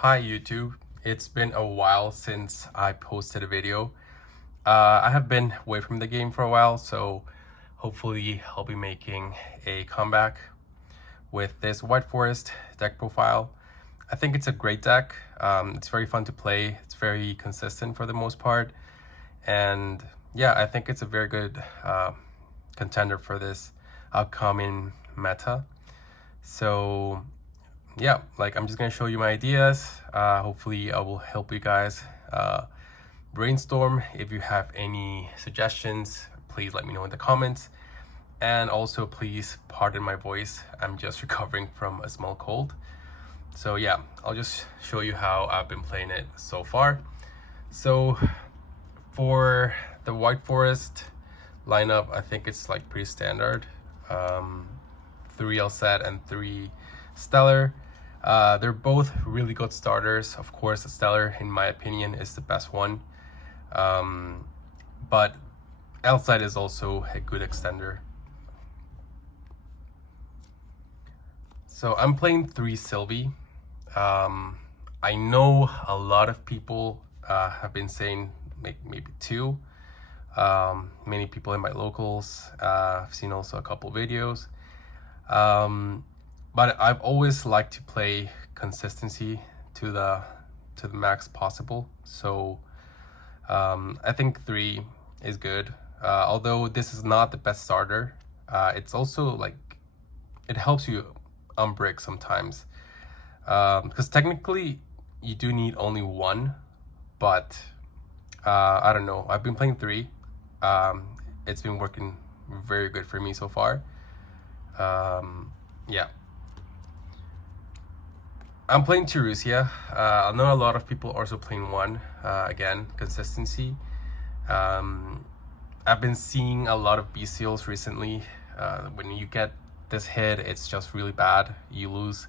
Hi YouTube, it's been a while since I posted a video. I have been away from the game for a while, so hopefully I'll be making a comeback with this White Forest deck profile. I think it's a great deck. It's very fun to play, it's very consistent for the most part, and yeah, I think it's a very good contender for this upcoming meta. So yeah, like I'm just gonna show you my ideas. Hopefully I will help you guys brainstorm. If you have any suggestions, please let me know in the comments. And also please pardon my voice, I'm just recovering from a small cold. So yeah, I'll just show you how I've been playing it so far. So for the White Forest lineup, I think it's like pretty standard. 3 Set and 3 Stellar. They're both really good starters. Of course, the Stellar, in my opinion, is the best one. But L-Side is also a good extender. So I'm playing 3 Sylvie. I know a lot of people have been saying maybe 2. Many people in my locals. I've seen also a couple videos. But I've always liked to play consistency to the max possible. So I think 3 is good. Although this is not the best starter, it's also like it helps you unbrick sometimes. Because technically you do need only 1, but I don't know. I've been playing 3. It's been working very good for me so far. Yeah. I'm playing Terusia. I know a lot of people also playing 1. Again, consistency. I've been seeing a lot of bestials recently. When you get this hit, it's just really bad. You lose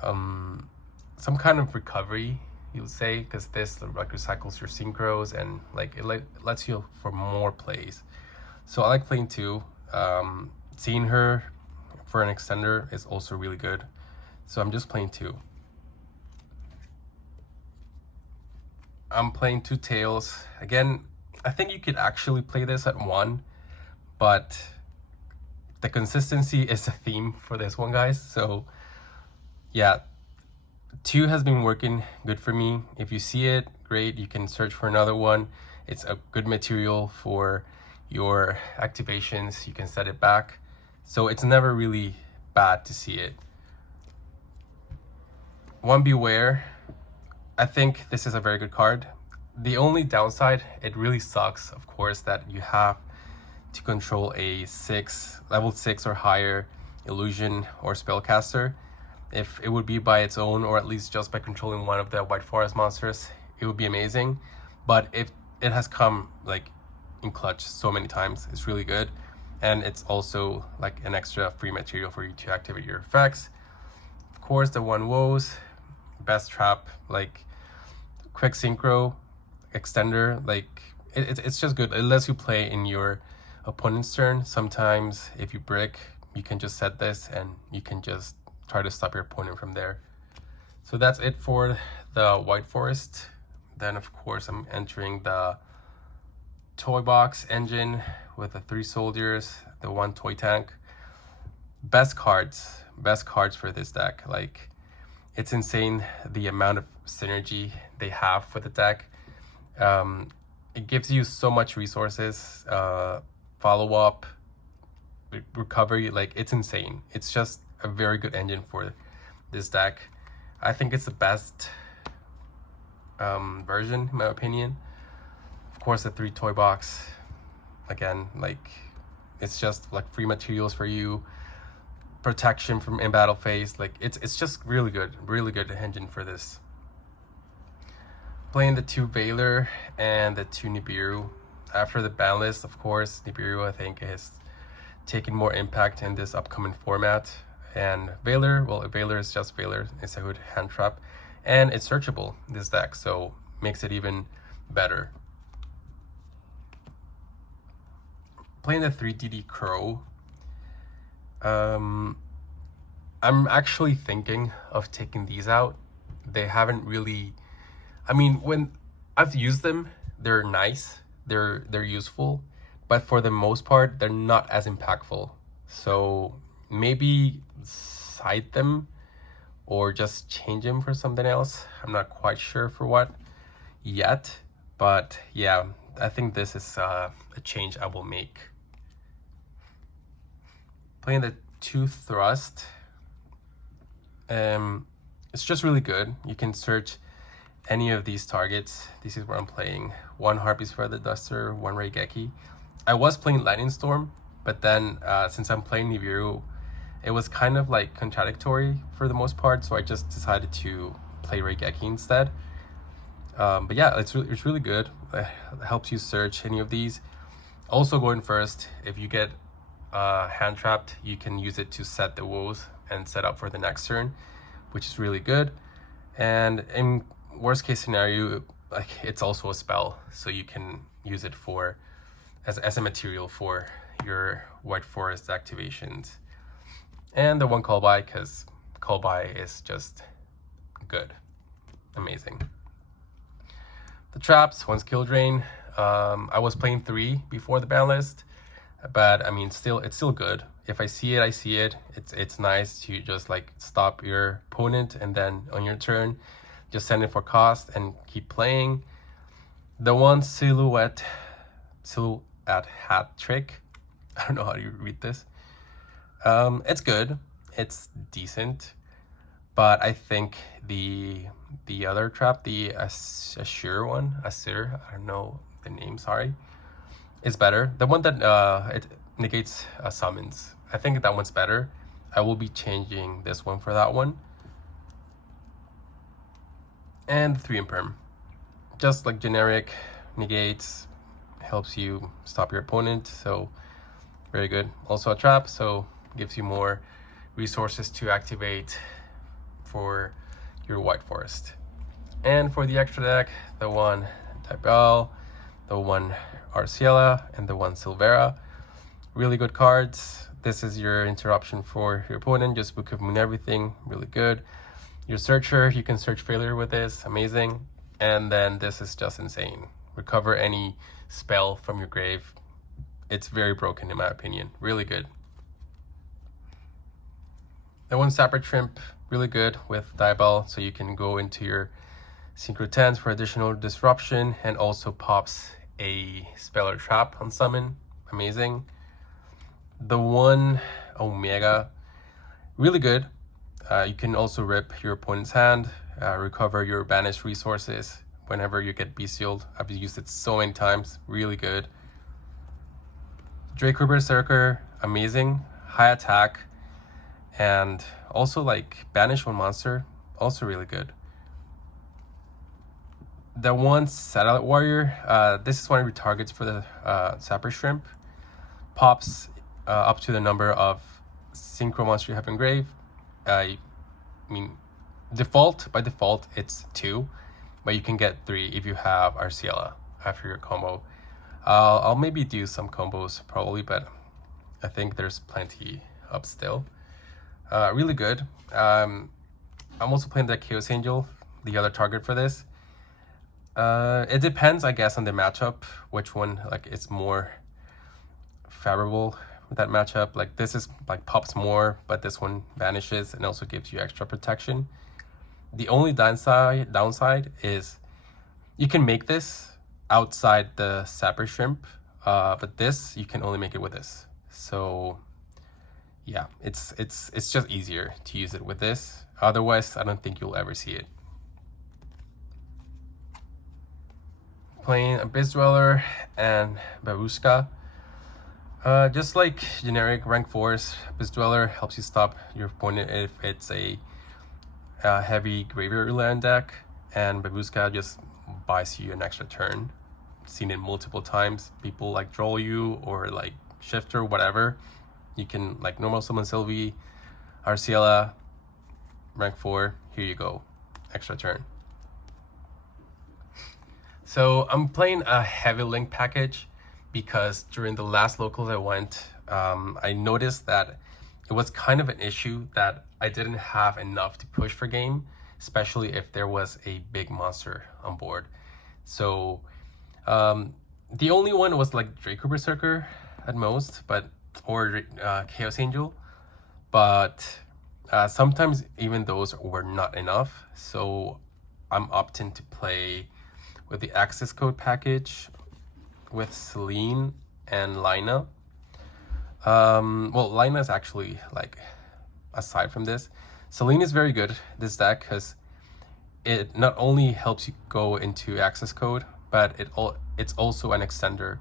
some kind of recovery, you would say, because this like recycles your synchros and like it lets you for more plays. So I like playing 2. Seeing her for an extender is also really good. So I'm just playing 2. I'm playing 2 Tails. Again, I think you could actually play this at 1, but the consistency is a theme for this one, guys. So yeah, 2 has been working good for me. If you see it, great. You can search for another one. It's a good material for your activations. You can set it back. So it's never really bad to see it. 1 Beware. I think this is a very good card. The only downside, it really sucks, of course, that you have to control a level 6 or higher illusion or spellcaster. If it would be by its own, or at least just by controlling one of the White Forest monsters, it would be amazing. But if it has come like in clutch so many times, it's really good. And it's also like an extra free material for you to activate your effects. Of course, the 1 Woes, best trap, like quick synchro extender, like it's just good. It lets you play in your opponent's turn. Sometimes if you brick, you can just set this and you can just try to stop your opponent from there. So that's it for the White Forest. Then of course I'm entering the toy box engine with the 3 soldiers, the 1 toy tank. Best cards for this deck. Like, it's insane the amount of synergy they have for the deck. It gives you so much resources, follow-up, recovery, like it's insane. It's just a very good engine for this deck. I think it's the best version, in my opinion. Of course, the 3 toy box, again, like it's just like free materials for you, protection from in battle phase. Like it's just really good engine for this. Playing the 2 Valor and the 2 Nibiru. After the ban list, of course, Nibiru I think has taken more impact in this upcoming format. And Valor, well, Valor is just Valor. It's a good hand trap, and it's searchable, this deck, so makes it even better. Playing the 3 DD Crow. I'm actually thinking of taking these out. they haven't really, I mean, when I've used them, they're nice, they're useful, but for the most part, they're not as impactful. So maybe cite them or just change them for something else. I'm not quite sure for what yet, but yeah, I think this is a change I will make. Playing the 2 thrust, it's just really good. You can search any of these targets. This is where I'm playing 1 Harpy's Feather Duster, 1 Reigeki. I was playing Lightning Storm, but then since I'm playing Nibiru, it was kind of like contradictory for the most part, so I just decided to play Reigeki instead. But yeah, it's really good. It helps you search any of these. Also going first, if you get hand trapped, you can use it to set the woes and set up for the next turn, which is really good. And in worst case scenario, like, it's also a spell, so you can use it for as a material for your White Forest activations. And the 1 call by, because call by is just good, amazing. The traps, 1 skill drain. I was playing 3 before the ban list, but I mean, it's still good. If I see it, I see it. It's nice to just like stop your opponent and then on your turn, just send it for cost and keep playing. The 1 silhouette hat trick. I don't know how you read this. It's good. It's decent, but I think the other trap, the Assure one, Assure, I don't know the name, sorry, is better. The one that it negates summons, I think that one's better. I will be changing this one for that one. And 3 Imperm, just like generic negates, helps you stop your opponent, so very good. Also a trap, so gives you more resources to activate for your White Forest. And for the extra deck, the 1 Typel, the 1 Arciela, and the 1 Silvera. Really good cards. This is your interruption for your opponent, just Book of Moon everything, really good. Your Searcher, you can search failure with this, amazing. And then this is just insane. Recover any spell from your grave. It's very broken in my opinion, really good. The 1 Sapper Shrimp, really good with Diabell, so you can go into your Synchro 10s for additional disruption, and also pops a spell or trap on summon, amazing. The 1 Omega, really good. You can also rip your opponent's hand, recover your banished resources whenever you get bestialed. I've used it so many times, really good. Draco Berserker, amazing, high attack, and also like banish 1 monster, also really good. The 1 Satellite Warrior, this is one of your targets for the Sapper Shrimp. Pops up to the number of Synchro monster you have in grave. I mean, by default, it's 2, but you can get 3 if you have Arciela after your combo. I'll maybe do some combos probably, but I think there's plenty up still. Really good. I'm also playing the Chaos Angel, the other target for this. It depends, I guess, on the matchup, which one like is more favorable with that matchup. Like this is like pops more, but this one vanishes and also gives you extra protection. The only downside is you can make this outside the Sapper Shrimp, but this you can only make it with this. So yeah, it's just easier to use it with this. Otherwise, I don't think you'll ever see it. Playing Abyss Dweller and Babushka. Just like generic rank 4s, Abyss Dweller helps you stop your opponent if it's a heavy graveyard land deck, and Babushka just buys you an extra turn. Seen it multiple times. People like troll you or like shifter, whatever. You can like normal summon Sylvie, Arciela, rank 4, here you go, extra turn. So I'm playing a heavy link package because during the last locals I went, I noticed that it was kind of an issue that I didn't have enough to push for game. especially if there was a big monster on board. So the only one was like Draco Berserker at most, but or Chaos Angel, but sometimes even those were not enough. So I'm opting to play with the access code package with Celine and Lina. Well, Lina is actually like, aside from this, Celine is very good this deck because it not only helps you go into access code, but it's also an extender.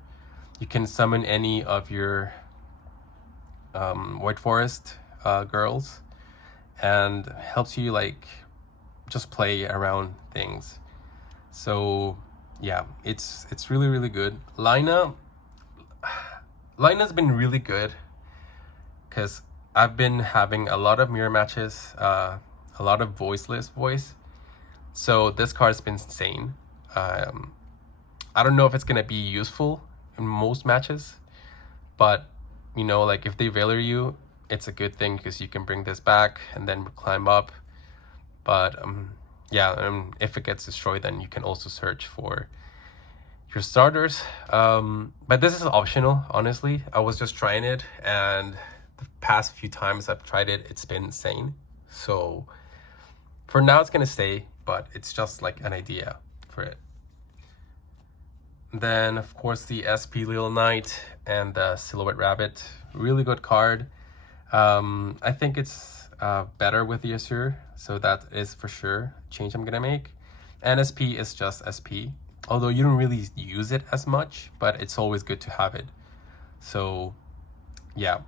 You can summon any of your White Forest girls, and helps you like just play around things. So yeah, it's really, really good. Lina's been really good because I've been having a lot of mirror matches, a lot of voiceless voice. So this card's been insane. I don't know if it's gonna be useful in most matches, but you know, like if they Valor you, it's a good thing because you can bring this back and then climb up. But yeah, if it gets destroyed, then you can also search for your starters. But this is optional, honestly. I was just trying it, and the past few times I've tried it, it's been insane. So for now, it's gonna stay, but it's just like an idea for it. Then, of course, the SP Little Knight and the Silhouette Rabbit. Really good card. I think it's better with the Azure, so that is for sure a change I'm gonna make. And SP is just SP, although you don't really use it as much, but it's always good to have it. So yeah,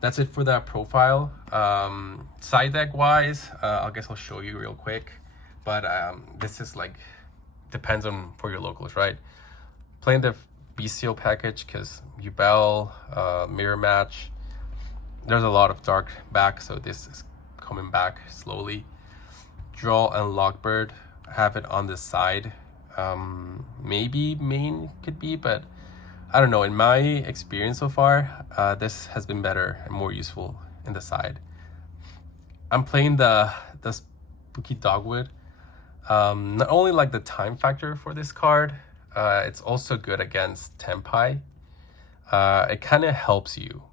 that's it for that profile. Side deck wise, I guess I'll show you real quick, but this is like, depends on for your locals, right? Playing the bestial package because Yubel, mirror match, there's a lot of dark back, so this is coming back slowly. Draw and Lockbird, have it on the side. Maybe main could be, but I don't know. In my experience so far, this has been better and more useful in the side. I'm playing the Spooky Dogwood. Not only like the time factor for this card, it's also good against Tempai. It kind of helps you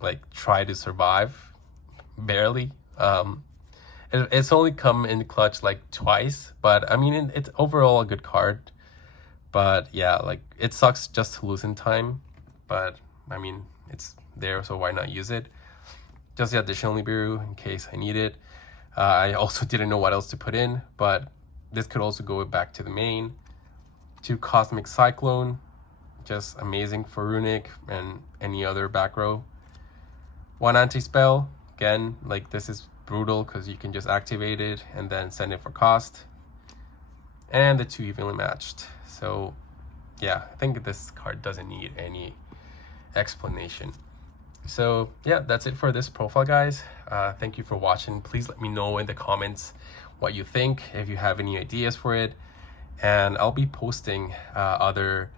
like try to survive, barely. It's only come in clutch like twice, but I mean it's overall a good card. But yeah, like it sucks just to lose in time, but I mean it's there, so why not use it? Just the additional Nibiru in case I need it. I also didn't know what else to put in, but this could also go back to the main. 2 Cosmic Cyclone, just amazing for Runic and any other back row. 1 anti-spell, again, like this is brutal because you can just activate it and then send it for cost. And the 2 evenly matched. So yeah, I think this card doesn't need any explanation. So yeah, that's it for this profile, guys. Thank you for watching. Please let me know in the comments what you think, if you have any ideas for it. And I'll be posting other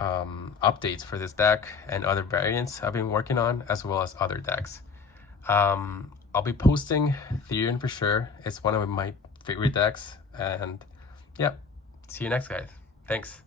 updates for this deck and other variants I've been working on, as well as other decks. I'll be posting Therian for sure. It's one of my favorite decks. And yeah, see you next, guys. Thanks.